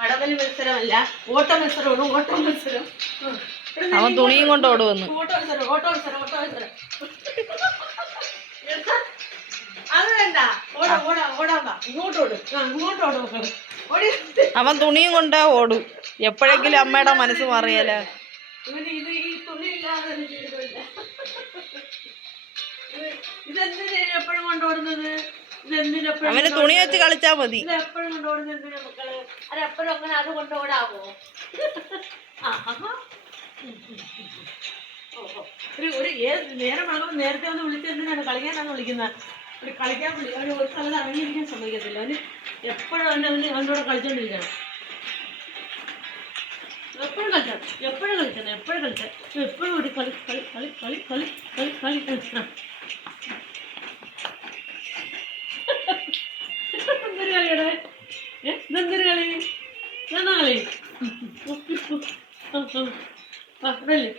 വടംവലി മത്സരമല്ല, ഓട്ട മത്സരമാണ്. ഓട്ട മത്സരം. അവൻ തുണിയും കൊണ്ട് ഓടുവന്നു. ഓട്ടോ മത്സരം, ഓട്ടോ മത്സരം, ഓട്ടോ മത്സരം. അത് വേണ്ട, ഓടാ ഓടാ ഓടാ, ഇങ്ങോട്ട് ഓടും, ഇങ്ങോട്ട് ഓടും. അവൻ തുണിയും കൊണ്ടാ ഓടും. എപ്പോഴെങ്കിലും അമ്മയുടെ മനസ്സ് മാറിയാലോ. ഇവന് ഇത് ഈ തുണി ഇല്ലാതെ ജീവിതമില്ല. ഇതെന്തിനാ എപ്പോഴും കൊണ്ടോടുന്നത്? അവന് തുണി വെച്ച് കളിച്ചാ മതി. ഇത് എപ്പോഴും കൊണ്ടോടുന്നത് എന്തിനാ മക്കള്? അതെപ്പോഴും അങ്ങനെ അത് കൊണ്ടോടാവോ? ഒരു ഏത് നേരം വേണം. നേരത്തെ ഒന്ന് വിളിച്ച് എന്തിനാണ് കളിക്കാനാണ് വിളിക്കുന്നത്? ഒരു കളിക്കാൻ ഒരു സ്ഥലത്ത് അടങ്ങിയിരിക്കാൻ സമ്മതിക്കത്തില്ല. അവന് എപ്പോഴും അവനോട് കളിച്ചോണ്ടിരിക്കണം. എപ്പോഴും കളിച്ചാൽ എപ്പോഴും ഒരു കളി കളി കളി കളി കളി കളി കളി കളിക്കണം. എന്തൊരു കളിയുടെ ഇതെന്തൊരു കളി? എന്നാ കളി അതല്ലേ?